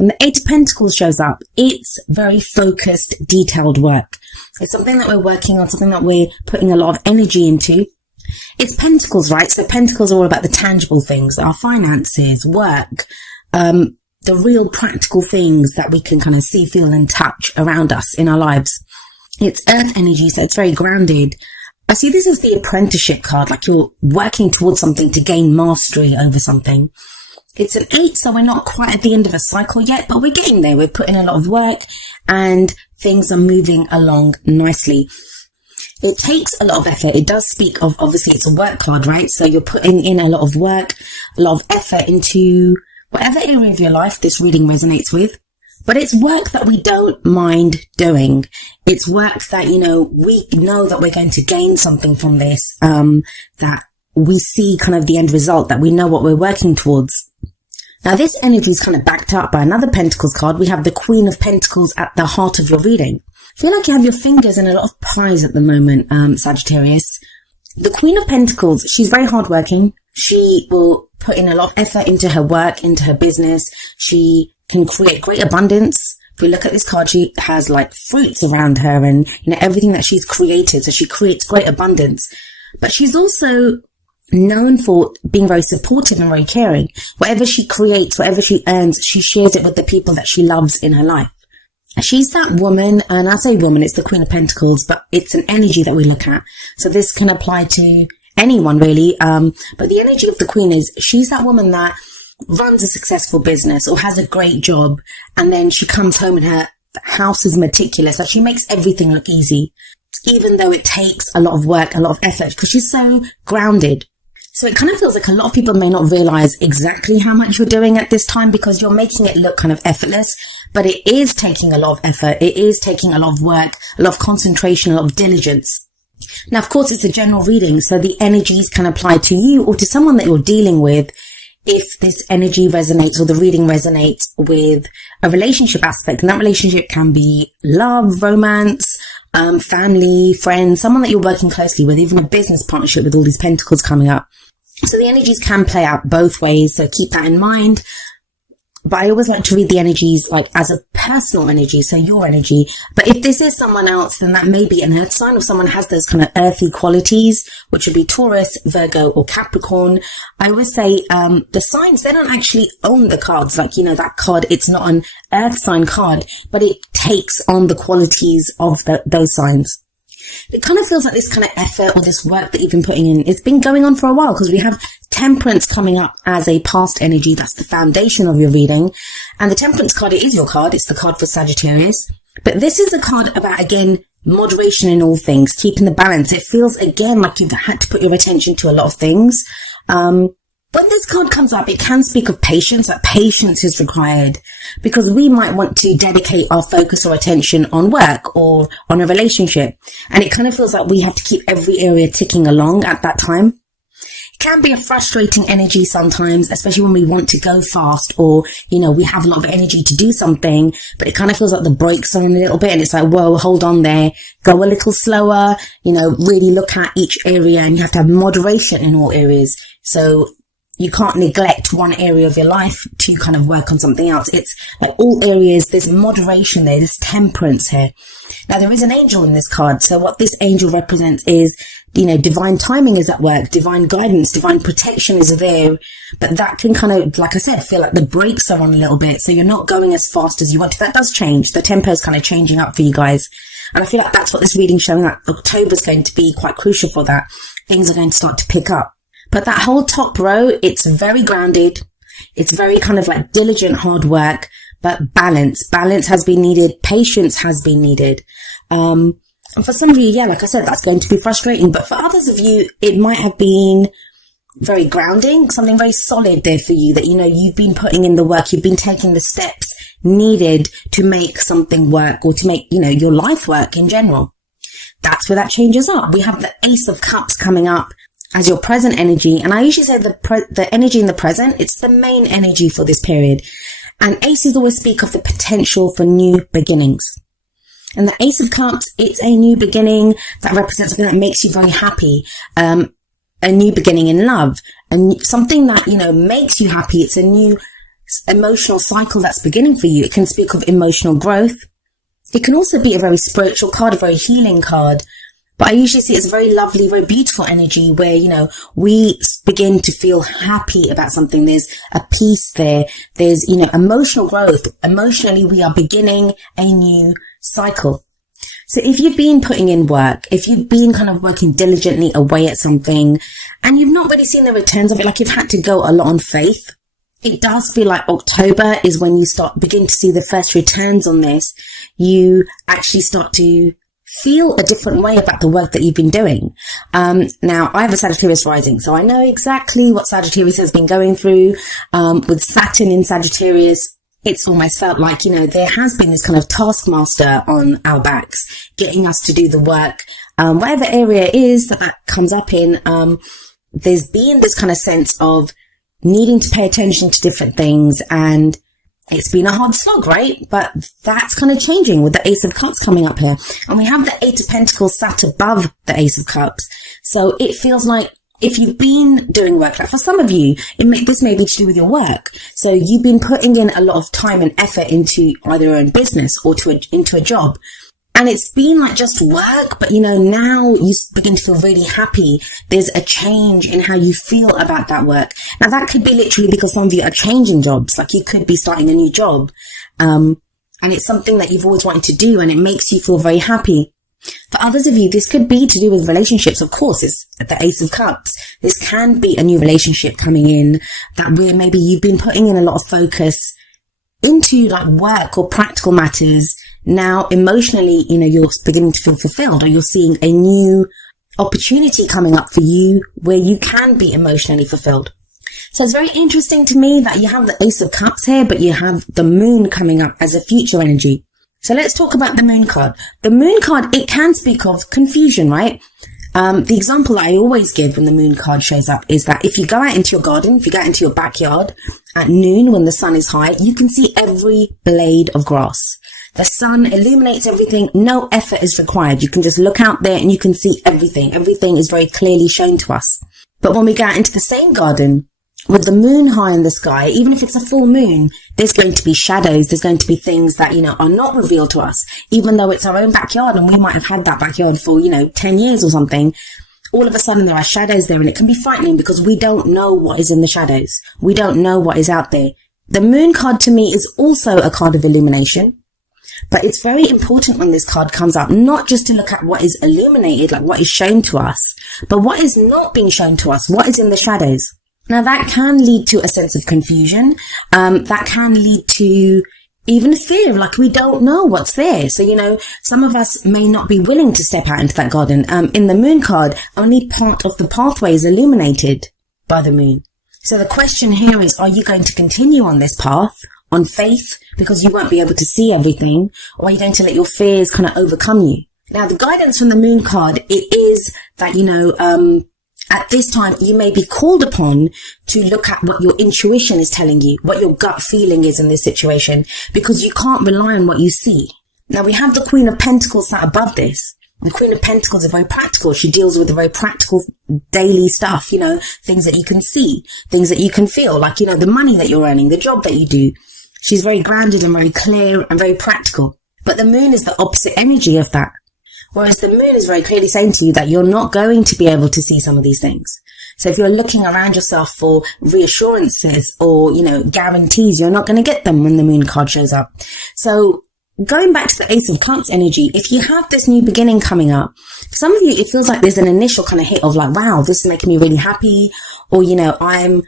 When the Eight of Pentacles shows up, it's very focused, detailed work. It's something that we're working on, something that we're putting a lot of energy into. It's Pentacles, right? So Pentacles are all about the tangible things, our finances, work, the real practical things that we can kind of see, feel and touch around us in our lives. It's earth energy, so it's very grounded. I see this as the apprenticeship card, like you're working towards something to gain mastery over something. It's an 8, so we're not quite at the end of a cycle yet, but we're getting there. We're putting a lot of work and things are moving along nicely. It takes a lot of effort. It does speak of, obviously it's a work card, right? So you're putting in a lot of work, a lot of effort into whatever area of your life this reading resonates with. But it's work that we don't mind doing. It's work that, we know that we're going to gain something from this, that we see kind of the end result, that we know what we're working towards. Now, this energy is kind of backed up by another Pentacles card. We have the Queen of Pentacles at the heart of your reading. I feel like you have your fingers in a lot of pies at the moment, Sagittarius. The Queen of Pentacles, she's very hardworking. She will put in a lot of effort into her work, into her business. She can create great abundance. If we look at this card, she has like fruits around her and, everything that she's created. So she creates great abundance. But she's also known for being very supportive and very caring. Whatever she creates, whatever she earns, she shares it with the people that she loves in her life. She's that woman, and I say woman, it's the Queen of Pentacles, but it's an energy that we look at. So this can apply to anyone really. But the energy of the Queen is she's that woman that runs a successful business or has a great job, and then she comes home and her house is meticulous. Like she makes everything look easy, even though it takes a lot of work, a lot of effort, because she's so grounded. So it kind of feels like a lot of people may not realize exactly how much you're doing at this time because you're making it look kind of effortless, but it is taking a lot of effort. It is taking a lot of work, a lot of concentration, a lot of diligence. Now, of course, it's a general reading, so the energies can apply to you or to someone that you're dealing with if this energy resonates or the reading resonates with a relationship aspect. And that relationship can be love, romance, family, friends, someone that you're working closely with, even a business partnership with all these pentacles coming up. So the energies can play out both ways, so keep that in mind. But I always like to read the energies like as a personal energy, so your energy. But if this is someone else, then that may be an earth sign, or someone has those kind of earthy qualities, which would be Taurus, Virgo, or Capricorn. I always say the signs, they don't actually own the cards. Like, that card, it's not an earth sign card, but it takes on the qualities of those signs. It kind of feels like this kind of effort or this work that you've been putting in, it's been going on for a while because we have Temperance coming up as a past energy. That's the foundation of your reading. And the Temperance card, it is your card. It's the card for Sagittarius. But this is a card about, again, moderation in all things, keeping the balance. It feels, again, like you've had to put your attention to a lot of things. When this card comes up, it can speak of patience, that patience is required because we might want to dedicate our focus or attention on work or on a relationship. And it kind of feels like we have to keep every area ticking along at that time. It can be a frustrating energy sometimes, especially when we want to go fast or, we have a lot of energy to do something, but it kind of feels like the brakes are on a little bit and it's like, whoa, hold on there, go a little slower, really look at each area, and you have to have moderation in all areas. So you can't neglect one area of your life to kind of work on something else. It's like all areas, there's moderation there, there's temperance here. Now, there is an angel in this card. So what this angel represents is, divine timing is at work, divine guidance, divine protection is there. But that can kind of, like I said, feel like the brakes are on a little bit. So you're not going as fast as you want to. That does change. The tempo is kind of changing up for you guys. And I feel like that's what this reading's showing, that October's going to be quite crucial for that. Things are going to start to pick up. But that whole top row, it's very grounded. It's very kind of like diligent, hard work, but balance. Balance has been needed. Patience has been needed. And for some of you, like I said, that's going to be frustrating. But for others of you, it might have been very grounding, something very solid there for you that, you've been putting in the work. You've been taking the steps needed to make something work or to make, your life work in general. That's where that changes up. We have the Ace of Cups coming up as your present energy. And I usually say the energy in the present, it's the main energy for this period. And aces always speak of the potential for new beginnings. And the Ace of Cups, it's a new beginning that represents something that makes you very happy. A new beginning in love, and something that, makes you happy. It's a new emotional cycle that's beginning for you. It can speak of emotional growth. It can also be a very spiritual card, a very healing card. But I usually see it's a very lovely, very beautiful energy where, we begin to feel happy about something. There's a peace there. There's, emotional growth. Emotionally, we are beginning a new cycle. So if you've been putting in work, if you've been kind of working diligently away at something and you've not really seen the returns of it, like you've had to go a lot on faith, it does feel like October is when you begin to see the first returns on this. You actually start to feel a different way about the work that you've been doing. Now, I have a Sagittarius rising, so I know exactly what Sagittarius has been going through. With Saturn in Sagittarius, it's almost felt like, there has been this kind of taskmaster on our backs, getting us to do the work. Whatever area it is that comes up in, there's been this kind of sense of needing to pay attention to different things, and it's been a hard slog, right? But that's kind of changing with the Ace of Cups coming up here. And we have the Eight of Pentacles sat above the Ace of Cups. So it feels like if you've been doing work, like for some of you, this may be to do with your work. So you've been putting in a lot of time and effort into either your own business or into a job. And it's been like just work, but now you begin to feel really happy. There's a change in how you feel about that work. Now that could be literally because some of you are changing jobs. Like you could be starting a new job. And it's something that you've always wanted to do and it makes you feel very happy. For others of you, this could be to do with relationships. Of course, it's the Ace of Cups. This can be a new relationship coming in that where maybe you've been putting in a lot of focus into like work or practical matters. Now, emotionally, you're beginning to feel fulfilled, or you're seeing a new opportunity coming up for you where you can be emotionally fulfilled. So it's very interesting to me that you have the Ace of Cups here, but you have the Moon coming up as a future energy. So let's talk about the Moon card. The Moon card, it can speak of confusion, right? The example that I always give when the Moon card shows up is that if you go out into your garden, if you go out into your backyard at noon when the sun is high, you can see every blade of grass. The sun illuminates everything. No effort is required. You can just look out there and you can see everything. Everything is very clearly shown to us. But when we go out into the same garden with the moon high in the sky, even if it's a full moon, there's going to be shadows. There's going to be things that, are not revealed to us, even though it's our own backyard and we might have had that backyard for, 10 years or something. All of a sudden there are shadows there and it can be frightening because we don't know what is in the shadows. We don't know what is out there. The Moon card to me is also a card of illumination. But it's very important when this card comes up, not just to look at what is illuminated, like what is shown to us, but what is not being shown to us, what is in the shadows. Now that can lead to a sense of confusion. That can lead to even fear, like we don't know what's there. So, some of us may not be willing to step out into that garden. In the Moon card, only part of the pathway is illuminated by the moon. So the question here is, are you going to continue on this path on faith because you won't be able to see everything, or are you going to let your fears kind of overcome you? Now, the guidance from the Moon card, it is that, at this time, you may be called upon to look at what your intuition is telling you, what your gut feeling is in this situation, because you can't rely on what you see. Now, we have the Queen of Pentacles sat above this. The Queen of Pentacles is very practical. She deals with the very practical daily stuff, things that you can see, things that you can feel, like, the money that you're earning, the job that you do. She's very grounded and very clear and very practical. But the moon is the opposite energy of that. Whereas the moon is very clearly saying to you that you're not going to be able to see some of these things. So if you're looking around yourself for reassurances or, guarantees, you're not going to get them when the moon card shows up. So going back to the Ace of Cups energy, if you have this new beginning coming up, for some of you, it feels like there's an initial kind of hit of like, wow, this is making me really happy. Or, I'm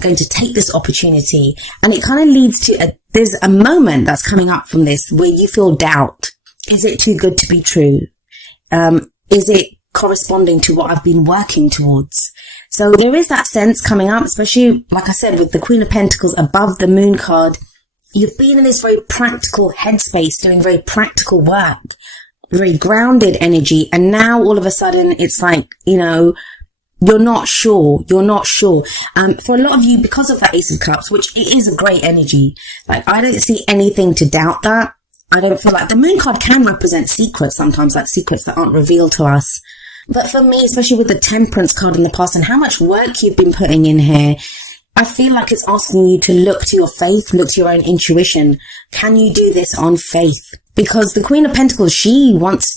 going to take this opportunity, and it kind of leads to there's a moment that's coming up from this where you feel doubt. Is it too good to be true? Is it corresponding to what I've been working towards? So there is that sense coming up, especially like I said, with the Queen of Pentacles above the Moon card. You've been in this very practical headspace, doing very practical work, very grounded energy, and now all of a sudden it's like, you're not sure. For a lot of you, because of that Ace of Cups, which it is a great energy, like I don't see anything to doubt that. I don't feel like the Moon card can represent secrets sometimes, like secrets that aren't revealed to us. But for me, especially with the Temperance card in the past and how much work you've been putting in here, I feel like it's asking you to look to your faith, look to your own intuition. Can you do this on faith? Because the Queen of Pentacles, she wants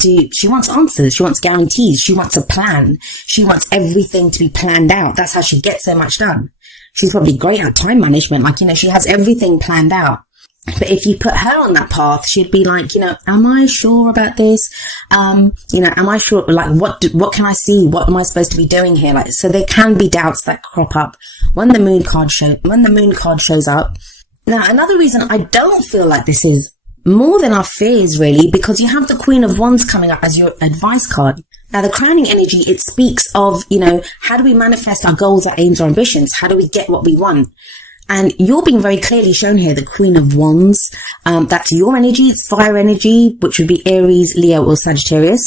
answers, she wants guarantees, she wants a plan, she wants everything to be planned out. That's how she gets so much done. She's probably great at time management, she has everything planned out. But if you put her on that path, she'd be like, am I sure about this? Am I sure? What can I see? What am I supposed to be doing here? So there can be doubts that crop up when the moon card shows up. Now, another reason I don't feel like this is more than our fears, really, because you have the Queen of Wands coming up as your advice card. Now, the crowning energy, it speaks of, how do we manifest our goals, our aims, our ambitions? How do we get what we want? And you're being very clearly shown here, the Queen of Wands. That's your energy. It's fire energy, which would be Aries, Leo, or Sagittarius.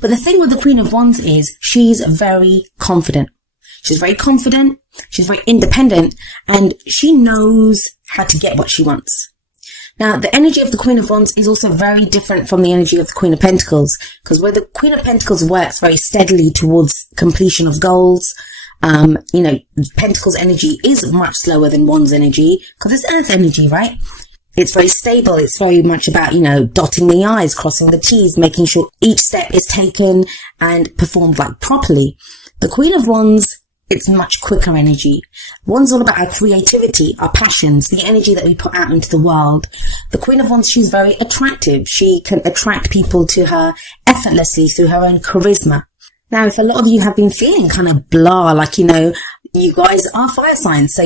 But the thing with the Queen of Wands is she's very confident. She's very confident. She's very independent, and she knows how to get what she wants. Now, the energy of the Queen of Wands is also very different from the energy of the Queen of Pentacles, because where the Queen of Pentacles works very steadily towards completion of goals, Pentacles energy is much slower than Wands energy, because it's Earth energy, right? It's very stable. It's very much about, dotting the I's, crossing the T's, making sure each step is taken and performed properly. The Queen of Wands, it's much quicker energy. Wands all about our creativity, our passions, the energy that we put out into the world. The Queen of Wands, she's very attractive. She can attract people to her effortlessly through her own charisma. Now, if a lot of you have been feeling kind of blah, you guys are fire signs. So,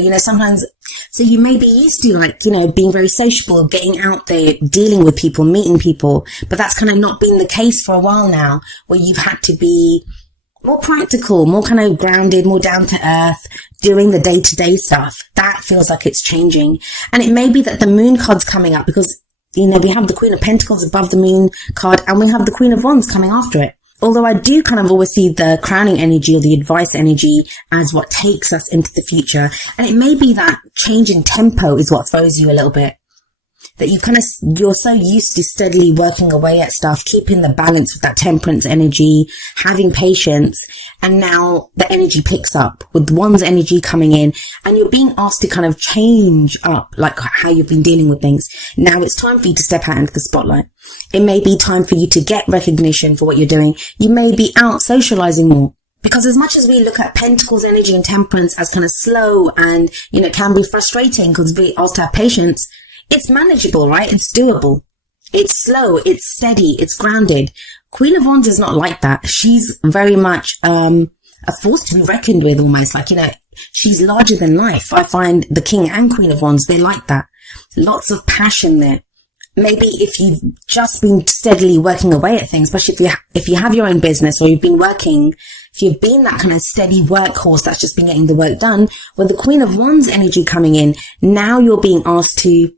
so you may be used to being very sociable, getting out there, dealing with people, meeting people. But that's kind of not been the case for a while now, where you've had to be more practical, more kind of grounded, more down to earth, doing the day-to-day stuff. That feels like it's changing. And it may be that the moon card's coming up because, we have the Queen of Pentacles above the moon card and we have the Queen of Wands coming after it. Although I do kind of always see the crowning energy or the advice energy as what takes us into the future. And it may be that change in tempo is what throws you a little bit. That you're so used to steadily working away at stuff, keeping the balance with that temperance energy, having patience, and now the energy picks up with one's energy coming in, and you're being asked to kind of change up, how you've been dealing with things. Now it's time for you to step out into the spotlight. It may be time for you to get recognition for what you're doing. You may be out socializing more. Because as much as we look at Pentacles energy and temperance as kind of slow and, can be frustrating because we're asked to have patience, it's manageable, right? It's doable. It's slow. It's steady. It's grounded. Queen of Wands is not like that. She's very much a force to be reckoned with almost. She's larger than life. I find the King and Queen of Wands, they're like that. Lots of passion there. Maybe if you've just been steadily working away at things, especially if you have your own business or you've been working, if you've been that kind of steady workhorse that's just been getting the work done, with the Queen of Wands energy coming in, now you're being asked to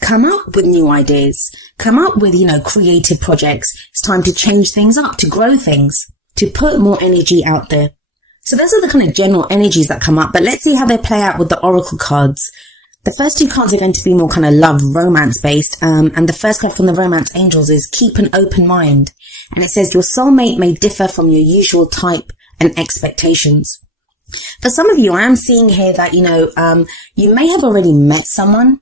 come up with new ideas, come up with, creative projects. It's time to change things up, to grow things, to put more energy out there. So those are the kind of general energies that come up, but let's see how they play out with the oracle cards. The first two cards are going to be more kind of love, romance based. And the first card from the romance angels is keep an open mind. And it says your soulmate may differ from your usual type and expectations. For some of you, I am seeing here that, you may have already met someone,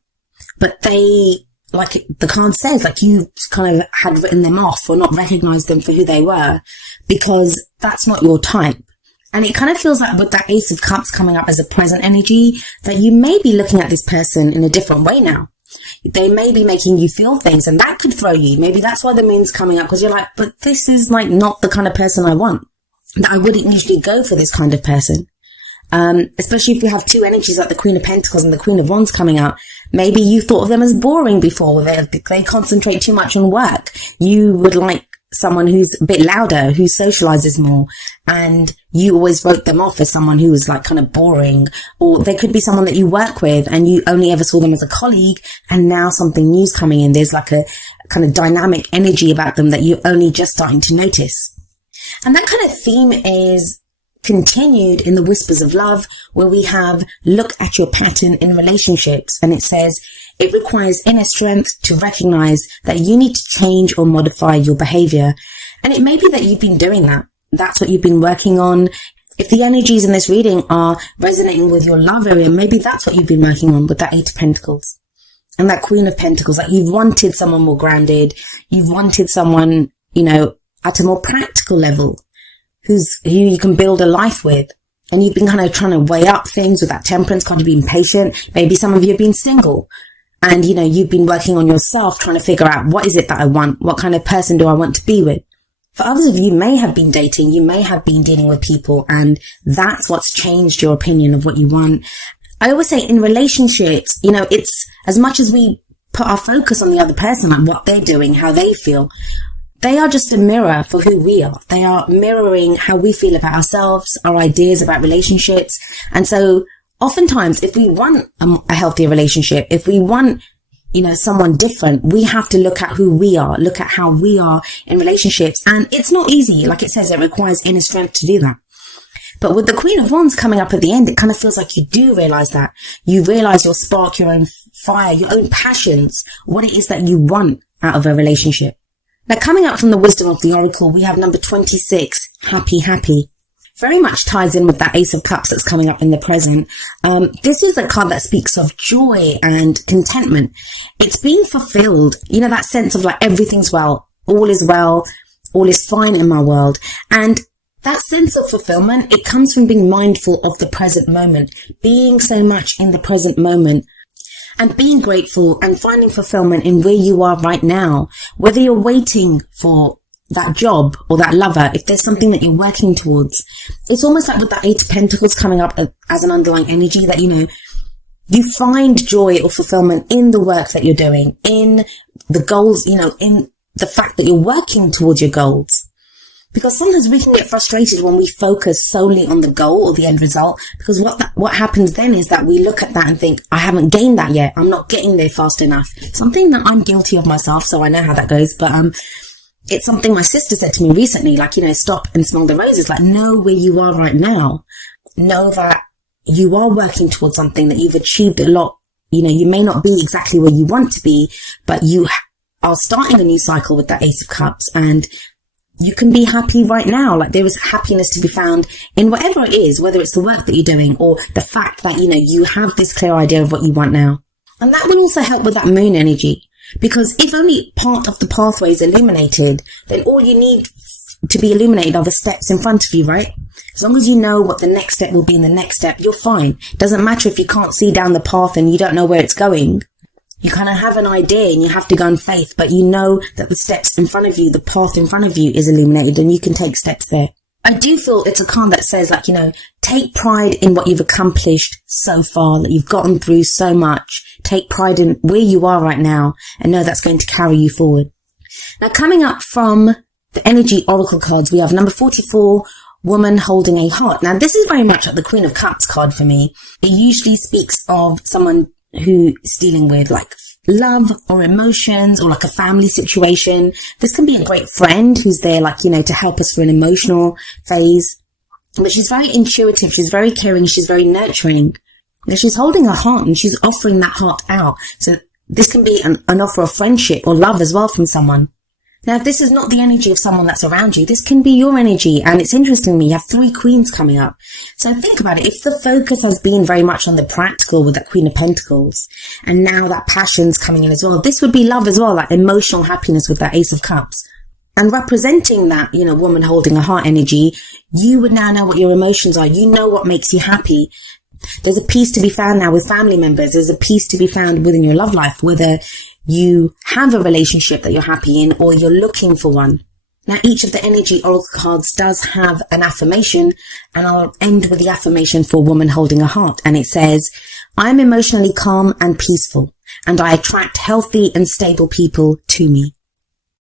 but they, the card says, you kind of had written them off or not recognized them for who they were because that's not your type. And it kind of feels like with that Ace of Cups coming up as a present energy that you may be looking at this person in a different way now. They may be making you feel things and that could throw you. Maybe that's why the moon's coming up because you're like, but this is not the kind of person I want. That I wouldn't usually go for this kind of person. Especially if you have two energies like the Queen of Pentacles and the Queen of Wands coming out. Maybe you thought of them as boring before. They concentrate too much on work. You would like someone who's a bit louder, who socializes more, and you always wrote them off as someone who was kind of boring. Or they could be someone that you work with and you only ever saw them as a colleague, and now something new's coming in. There's a kind of dynamic energy about them that you're only just starting to notice. And that kind of theme is continued in the Whispers of Love, where we have look at your pattern in relationships, and it says it requires inner strength to recognize that you need to change or modify your behavior. And it may be that you've been doing that. That's what you've been working on. If the energies in this reading are resonating with your love area, maybe that's what you've been working on with that Eight of Pentacles. And that Queen of Pentacles, like you've wanted someone more grounded. You've wanted someone, at a more practical level, who you can build a life with. And you've been kind of trying to weigh up things with that Temperance card, being patient. Maybe some of you have been single and, you've been working on yourself, trying to figure out what is it that I want? What kind of person do I want to be with? For others of you may have been dating, you may have been dealing with people, and that's what's changed your opinion of what you want. I always say in relationships, it's as much as we put our focus on the other person, like what they're doing, how they feel, they are just a mirror for who we are. They are mirroring how we feel about ourselves, our ideas about relationships. And so oftentimes, if we want a healthier relationship, if we want someone different, we have to look at who we are, look at how we are in relationships. And it's not easy. Like it says, it requires inner strength to do that. But with the Queen of Wands coming up at the end, it kind of feels like you do realize that. You realize your spark, your own fire, your own passions, what it is that you want out of a relationship. Now, coming up from the wisdom of the Oracle, we have number 26, happy, happy. Very much ties in with that Ace of Cups that's coming up in the present. This is a card that speaks of joy and contentment. It's being fulfilled. That sense of like everything's well, all is fine in my world. And that sense of fulfillment, it comes from being mindful of the present moment, being so much in the present moment, and being grateful and finding fulfillment in where you are right now. Whether you're waiting for that job or that lover, if there's something that you're working towards, it's almost like with that Eight of Pentacles coming up as an underlying energy that, you find joy or fulfillment in the work that you're doing, in the goals, in the fact that you're working towards your goals. Because sometimes we can get frustrated when we focus solely on the goal or the end result, because what happens then is that we look at that and think, I haven't gained that yet. I'm not getting there fast enough. Something that I'm guilty of myself, so I know how that goes. But, it's something my sister said to me recently, like, stop and smell the roses, like know where you are right now. Know that you are working towards something, that you've achieved a lot. You may not be exactly where you want to be, but you are starting a new cycle with that Ace of Cups, and you can be happy right now. Like there is happiness to be found in whatever it is, whether it's the work that you're doing or the fact that, you have this clear idea of what you want now. And that will also help with that moon energy. Because if only part of the pathway is illuminated, then all you need to be illuminated are the steps in front of you, right? As long as you know what the next step will be in the next step, you're fine. It doesn't matter if you can't see down the path and you don't know where it's going. You kind of have an idea and you have to go on faith, but you know that the steps in front of you, the path in front of you is illuminated and you can take steps there. I do feel it's a card that says, like, take pride in what you've accomplished so far, that you've gotten through so much. Take pride in where you are right now and know that's going to carry you forward. Now, coming up from the energy oracle cards, we have number 44, woman holding a heart. Now, this is very much like the Queen of Cups card for me. It usually speaks of someone who is dealing with like love or emotions or like a family situation. This can be a great friend who's there, like, to help us through an emotional phase. But she's very intuitive. She's very caring. She's very nurturing. And she's holding a heart and she's offering that heart out. So this can be an offer of friendship or love as well from someone. Now, if this is not the energy of someone that's around you, this can be your energy. And it's interesting to me, you have 3 queens coming up. So think about it. If the focus has been very much on the practical with that Queen of Pentacles, and now that passion's coming in as well, this would be love as well, like emotional happiness with that Ace of Cups. And representing that, woman holding a heart energy, you would now know what your emotions are. You know what makes you happy. There's a peace to be found now with family members. There's a peace to be found within your love life, whether you have a relationship that you're happy in or you're looking for one. Now, each of the energy oracle cards does have an affirmation, and I'll end with the affirmation for woman holding a heart. And it says, I'm emotionally calm and peaceful, and I attract healthy and stable people to me.